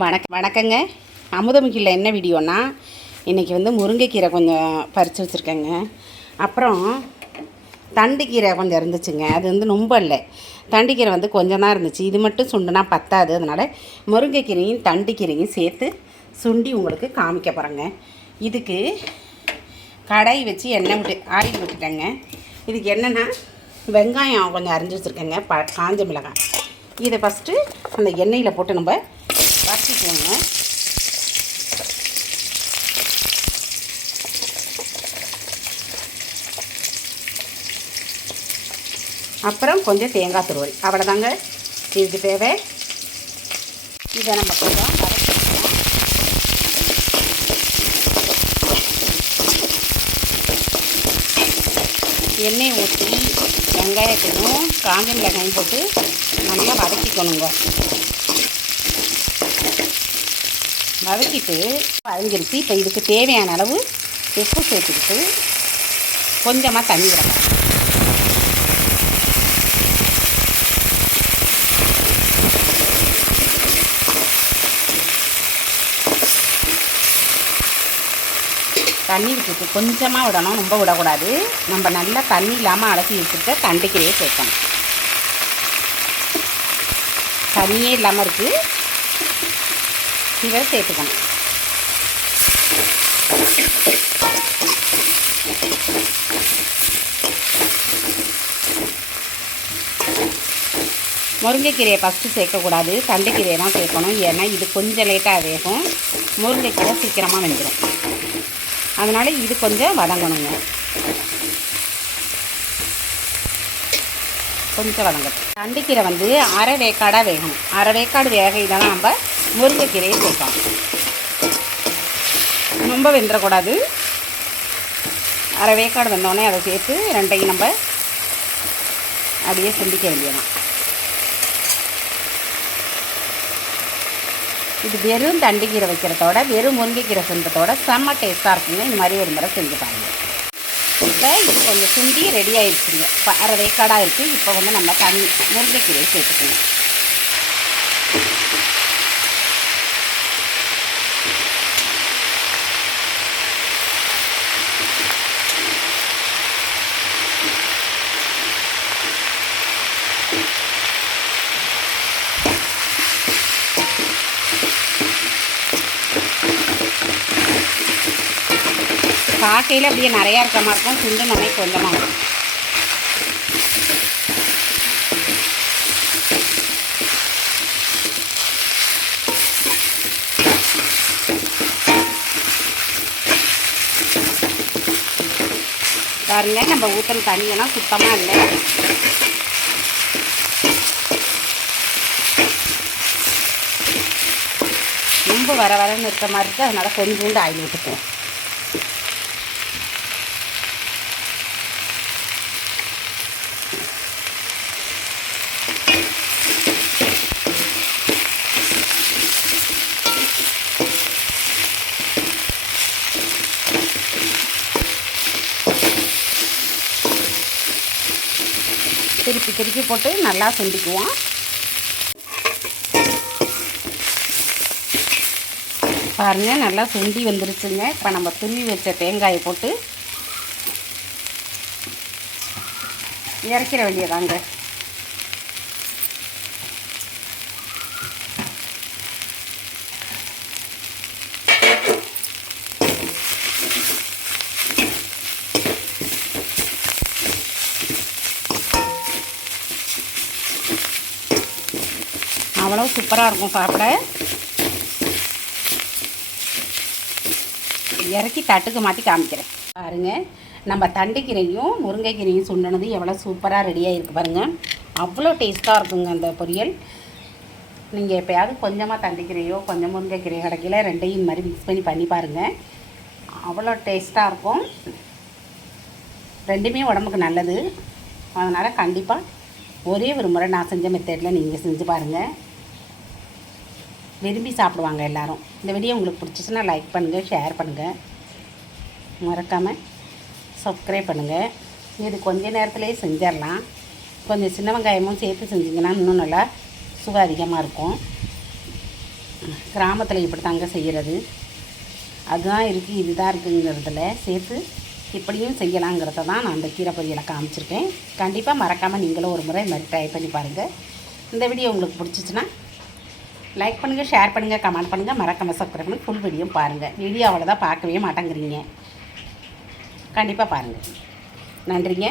வணக்கங்க. அமுதமுகியில் என்ன வீடியோனா, இன்றைக்கி முருங்கைக்கீரை கொஞ்சம் பறித்து வச்சுருக்கேங்க. அப்புறம் தண்டுக்கீரை கொஞ்சம் இருந்துச்சுங்க. அது ரொம்ப இல்லை, தண்டுக்கீரை கொஞ்சம் தான் இருந்துச்சு. இது மட்டும் சுண்டுனா பத்தாது. அதனால் முருங்கைக்கீரையும் தண்டுக்கீரையும் சேர்த்து சுண்டி உங்களுக்கு காமிக்க போகிறேங்க. இதுக்கு கடாய் வச்சு எண்ணெய் ஆயில் விட்டுட்டேங்க. இதுக்கு என்னென்னா, வெங்காயம் கொஞ்சம் அரிஞ்சு வச்சுருக்கேங்க, காஞ்ச மிளகாய். இதை ஃபஸ்ட்டு அந்த எண்ணெயில் போட்டு நம்ம வதக்கிக்கோங்க. அப்புறம் கொஞ்சம் தேங்காய் துருவல், அவ்வளோதாங்க இதுக்கு தேவை. இதை நம்ம கொஞ்சம் வதக்கிக்கணும். எண்ணெய் ஊற்றி வெங்காயத்தையும் காஞ்ச மிளகாயும் போட்டு நல்லா வதக்கிக்கணுங்க. வதக்கிட்டு வதங்கிருச்சு. இப்போ இதுக்கு தேவையான அளவு உப்பு சேர்த்துக்கிட்டு கொஞ்சமாக தண்ணி விடலாம். தண்ணி விட்டுட்டு கொஞ்சமாக விடணும், ரொம்ப விடக்கூடாது. நம்ம நல்லா தண்ணி இல்லாமல் அலசி வச்சுட்டு தண்டுக்கீரையே சேர்க்கணும். தண்ணியே இல்லாமல் இருக்குது, இதை சேர்த்துக்கணும். முருங்கைக்கீரையை ஃபஸ்ட்டு சேர்க்கக்கூடாது, தண்டுக்கீரையை தான் சேர்க்கணும். ஏன்னா இது கொஞ்சம் லேட்டாக வேகும், முருங்கைக்கீரை சீக்கிரமாக வெந்துடும். அதனால் இது கொஞ்சம் வதங்கணுங்க. கொஞ்சம் வதங்கட்டும். தண்டுக்கீரை அரை வேக்காடாக வேகணும். அரை வேக்காடு வேகையில் தான் நம்ம முருங்கைக்கீரையை சேர்க்கணும். ரொம்ப வெந்துடக்கூடாது. அரை வேக்காடு வெந்தோடனே அதை சேர்த்து ரெண்டையும் நம்ம அப்படியே சிந்திக்க வேண்டியதான். இது வெறும் தண்டுக்கீரை வைக்கிறதோட வெறும் முருங்கைக்கீரை செஞ்சதோட செம்ம டேஸ்ட்டாக இருக்குங்க. இந்த மாதிரி ஒரு முறை செஞ்சு பாருங்கள். இப்போ இது கொஞ்சம் சுண்டி ரெடி ஆகிடுச்சுங்க. இப்போ அரை வேக்காடாக இருக்குது. இப்போ நம்ம முருங்கைக்கீரையை சேர்த்துக்கணும். காக்கையில் அப்படியே நிறையா இருக்க மாதிரி இருக்கும், சுண்டு நம்ம கொஞ்சமாக இருக்கும். பாருங்க, நம்ம ஊற்றின தண்ணியெல்லாம் சுத்தமாக இல்லை. ரொம்ப வரன்னு இருக்க மாதிரி இருக்குது. அதனால் கொஞ்சோண்டு ஆயில் விட்டுக்குவோம். திருப்பி போட்டு நல்லா சுண்டிக்குவோம். பாருங்கள், நல்லா சுண்டி வந்துருச்சுங்க. இப்போ நம்ம துருவி வச்ச தேங்காயை போட்டு இறக்கிற வேண்டியதாங்க. அவ்வளோ சூப்பராக இருக்கும் சாப்பிட. இறக்கி தட்டுக்கு மாற்றி காமிக்கிறேன். பாருங்கள், நம்ம தண்டுக்கீரையும் முருங்கைக்கீரையும் சுண்டினது எவ்வளோ சூப்பராக ரெடியாக இருக்குது பாருங்கள். அவ்வளோ டேஸ்ட்டாக இருக்குங்க அந்த பொரியல். நீங்கள் எப்போயாவது கொஞ்சமாக தண்டுக்கீரையோ கொஞ்சம் முருங்கைக்கீரையோ கிடைக்கல, ரெண்டையும் இந்த மாதிரி மிக்ஸ் பண்ணி பாருங்கள். அவ்வளோ டேஸ்ட்டாக இருக்கும். ரெண்டுமே உடம்புக்கு நல்லது. அதனால் கண்டிப்பாக ஒரே ஒரு முறை நான் செஞ்ச மெத்தடில் நீங்கள் செஞ்சு பாருங்கள். விரும்பி சாப்பிடுவாங்க எல்லோரும். இந்த வீடியோ உங்களுக்கு பிடிச்சிச்சுன்னா லைக் பண்ணுங்கள், ஷேர் பண்ணுங்கள், மறக்காமல் சப்ஸ்கிரைப் பண்ணுங்கள். இது கொஞ்ச நேரத்துலேயே செஞ்சிடலாம். கொஞ்சம் சின்ன வெங்காயமும் சேர்த்து செஞ்சிங்கன்னா இன்னும் நல்லா சுவை அதிகமாக இருக்கும். கிராமத்தில் இப்படி தாங்க செய்கிறது. அதுதான் இருக்குது இதுதான் இருக்குங்கிறதுல சேர்த்து இப்படியும் செய்யலாங்கிறத தான் நான் அந்த கீரை பொரியலை காமிச்சிருக்கேன். கண்டிப்பாக மறக்காமல் நீங்களும் ஒரு முறை இது மாதிரி ட்ரை பண்ணி பாருங்கள். இந்த வீடியோ உங்களுக்கு பிடிச்சிச்சின்னா லைக் பண்ணுங்கள், ஷேர் பண்ணுங்கள், கமெண்ட் பண்ணுங்கள், மறக்காமல் சப்ஸ்கிரைப் பண்ணி ஃபுல் வீடியோ பாருங்கள். வீடியோ அவ்வளோதான் பார்க்கவே மாட்டேங்கிறீங்க. கண்டிப்பாக பாருங்கள். நன்றிங்க.